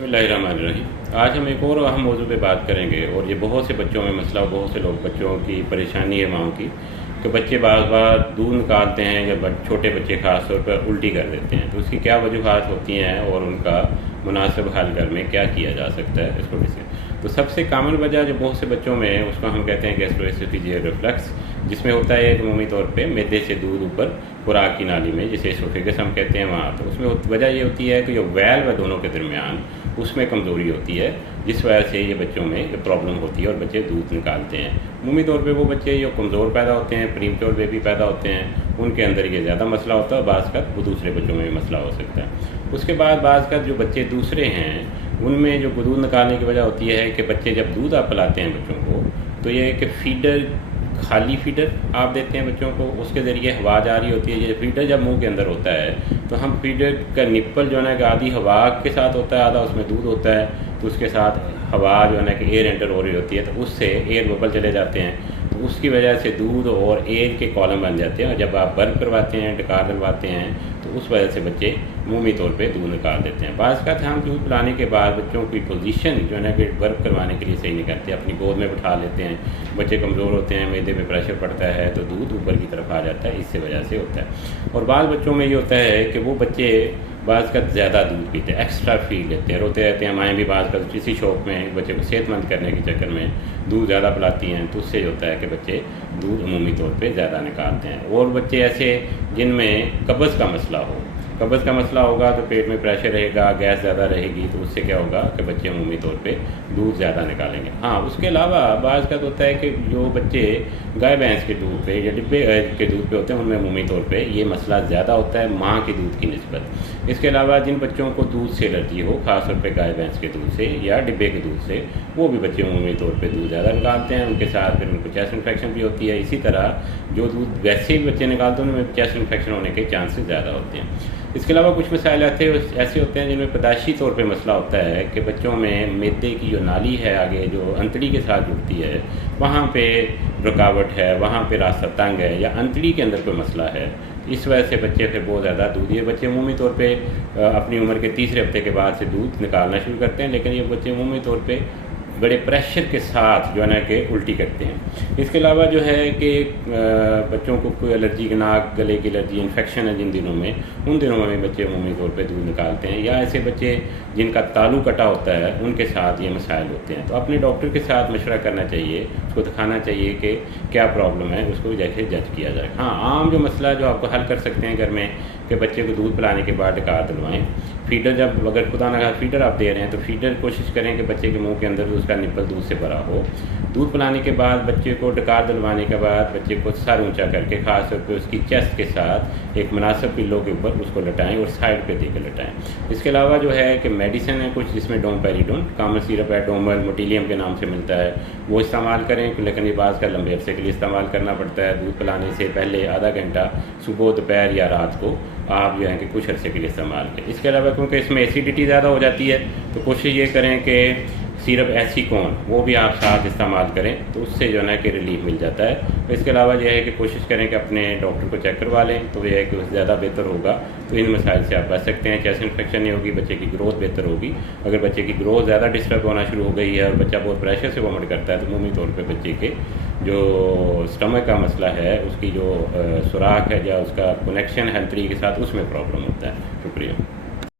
बिस्मिल्लाहिर्रहमानिर्रहीम। आज हम एक और अहम मौजू पे बात करेंगे और ये बहुत से बच्चों में मसला, बहुत से लोग बच्चों की परेशानी है माओं की कि बच्चे बार बार दूध निकालते हैं या छोटे बच्चे ख़ास तौर पर उल्टी कर देते हैं। तो उसकी क्या वजूहात होती हैं और उनका मुनासिब हल घर में क्या किया जा सकता है इसको डिस्कस। तो सबसे कॉमन वजह जो बहुत से बच्चों में है उसको हम कहते हैं गैस्ट्रोएसोफेजियल रिफ्लक्स, जिसमें होता है एक अमूमी तौर पे मैदे से दूध ऊपर खुराक की नाली में, जिसे एसोफेगस हम कहते हैं, वहाँ। तो उसमें वजह ये होती है कि जो वैल्व है दोनों के दरमियान उसमें कमज़ोरी होती है, जिस वजह से ये बच्चों में ये प्रॉब्लम होती है और बच्चे दूध निकालते हैं। अमूमी तौर पे वो बच्चे जो कमज़ोर पैदा होते हैं, प्रीमच्योर बेबी पैदा होते हैं, उनके अंदर ये ज़्यादा मसला होता है, बाज़ का वो दूसरे बच्चों में भी मसला हो सकता है। उसके बाद बाज़ का जो बच्चे दूसरे हैं उनमें जो दूध निकालने की वजह होती है कि बच्चे जब दूध आप पिलाते हैं बच्चों को, तो ये है कि फीडर, खाली फीडर आप देते हैं बच्चों को, उसके ज़रिए हवा जा रही होती है। ये फीडर जब मुंह के अंदर होता है तो हम फीडर का निप्पल जो है ना कि आधी हवा के साथ होता है, आधा उसमें दूध होता है, तो उसके साथ हवा जो है ना कि एयर एंटर हो रही होती है, तो उससे एयर बबल चले जाते हैं, तो उसकी वजह से दूध और एयर के कॉलम बन जाते हैं। और जब आप बर्फ करवाते हैं, डकार डलवाते हैं, तो उस वजह से बच्चे अमूमी तौर पे दूध निकाल देते हैं। बाज़ का हम दूध पिलाने के बाद बच्चों की पोजीशन जो है ना कि बर्फ करवाने के लिए सही नहीं करते, अपनी गोद में बिठा लेते हैं, बच्चे कमज़ोर होते हैं, मैदे में प्रेशर पड़ता है तो दूध ऊपर की तरफ आ जाता है, इससे वजह से होता है। और बाज़ बच्चों में ये होता है कि वो बच्चे बाज़ का ज़्यादा दूध पीते हैं, एक्स्ट्रा फीड लेते हैं, रोते रहते हैं। माएँ भी बाज़ का इसी शौक़ में बच्चे को सेहतमंद करने के चक्कर में दूध ज़्यादा पिलाती हैं, तो उससे होता है कि बच्चे दूध अमूमी तौर पे ज़्यादा निकालते हैं। और बच्चे ऐसे जिनमें कब्ज़ का मसला हो, कब्ज़ का मसला होगा तो पेट में प्रेशर रहेगा, गैस ज़्यादा रहेगी, तो उससे क्या होगा कि बच्चे अमूमी तौर पे दूध ज़्यादा निकालेंगे। हाँ, उसके अलावा बाज़ का तो होता है कि जो बच्चे गाय भैंस के दूध पे या डिब्बे के दूध पे होते हैं उनमें अमूमी तौर पे ये मसला ज़्यादा होता है माँ के दूध की निस्बत। इसके अलावा जिन बच्चों को दूध से एलर्जी हो, ख़ास तौर पर गाय भैंस के दूध से या डिब्बे के दूध से, वो भी बच्चे अमूमी तौर पर दूध ज़्यादा निकालते हैं। उनके साथ फिर उनको चेस्ट इन्फेक्शन भी होती है। इसी तरह जो दूध वैसे ही बच्चे निकालते हैं उनमें चेस्ट इन्फेक्शन होने के चांसेस ज़्यादा होते हैं। इसके अलावा कुछ मसाइल ऐसे होते हैं जिनमें पैदाइशी तौर पे मसला होता है कि बच्चों में मैदे की जो नाली है आगे जो अंतड़ी के साथ जुड़ती है, वहाँ पे रुकावट है, वहाँ पे रास्ता तंग है, या अंतड़ी के अंदर कोई मसला है, इस वजह से बच्चे फिर बहुत ज़्यादा दूध, ये बच्चे अमूमी तौर पे अपनी उम्र के तीसरे हफ्ते के बाद से दूध निकालना शुरू करते हैं, लेकिन ये बच्चे अमूमी तौर पे बड़े प्रेशर के साथ जो है ना कि उल्टी करते हैं। इसके अलावा जो है कि बच्चों को कोई एलर्जी, नाक गले की एलर्जी, इन्फेक्शन है जिन दिनों में, उन दिनों में भी बच्चे अमूमी तौर पे दूध निकालते हैं। या ऐसे बच्चे जिनका तालू कटा होता है उनके साथ ये मसाइल होते हैं, तो अपने डॉक्टर के साथ मशवरा करना चाहिए, उसको दिखाना चाहिए कि क्या प्रॉब्लम है, उसको जैसे जज किया जाए। हाँ, आम जो मसला जो आपको हल कर सकते हैं घर में कि बच्चे को दूध पिलाने के बाद डकार दिलवाएँ। फीडर जब अगर खुदा न खास्ता फीडर आप दे रहे हैं तो फीडर कोशिश करें कि बच्चे के मुंह के अंदर उसका निप्पल दूध से भरा हो। दूध पिलाने के बाद बच्चे को डकार दिलवाने के बाद बच्चे को सर ऊंचा करके, खास तौर पे उसकी चेस्ट के साथ एक मुनासिब पिल्लो के ऊपर उसको लटाएं और साइड पे देकर लटाएं। इसके अलावा जो है कि मेडिसिन है कुछ, जिसमें डोमपेरिडोन, कॉमन सिरप है, डोमल मोटिलियम के नाम से मिलता है, वो इस्तेमाल करें, लेकिन ये बाज़ का लंबे अरसे के लिए इस्तेमाल करना पड़ता है। दूध पिलाने से पहले आधा घंटा सुबह, दोपहर या रात को आप जो है कि कुछ अरसे के लिए इस्तेमाल करें। इसके अलावा क्योंकि इसमें एसिडिटी ज़्यादा हो जाती है, तो कोशिश ये करें कि सिरप एसीकॉन वो भी आप साथ इस्तेमाल करें, तो उससे जो है ना कि रिलीफ मिल जाता है। तो इसके अलावा यह है कि कोशिश करें कि अपने डॉक्टर को चेक करवा लें, तो यह है कि उससे ज़्यादा बेहतर होगा। तो इन मसाइल से आप बच सकते हैं। चेस्ट इन्फेक्शन नहीं होगी, बच्चे की ग्रोथ बेहतर होगी। अगर बच्चे की ग्रोथ ज़्यादा डिस्टर्ब होना शुरू हो गई है और बच्चा बहुत प्रेशर से वॉमिट करता है, तो अमूमी तौर पर बच्चे के जो स्टमक का मसला है, उसकी जो सुराख है या उसका कनेक्शन है अंतड़ी के साथ, उसमें प्रॉब्लम होता है। शुक्रिया।